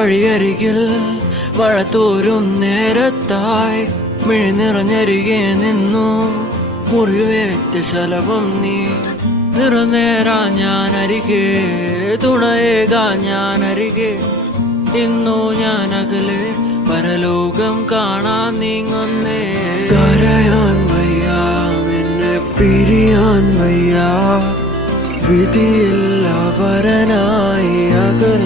വഴിയരികിൽ വഴത്തോരും നേരത്തായി മിഴി നിറഞ്ഞരികെ നിന്നു മുറിവേറ്റ ശലഭം നീ നിറനേരാ ഞാൻ അരികെ തുണയേകാ ഞാൻ അരികെ ഇന്നു ഞാൻ അകലെ പരലോകം കാണാൻ നീങ്ങുന്നേ കരയാൻ വയ്യ നിന്നെ പിരിയാൻ വയ്യ വിധിയില്ല വരനായി അകൽ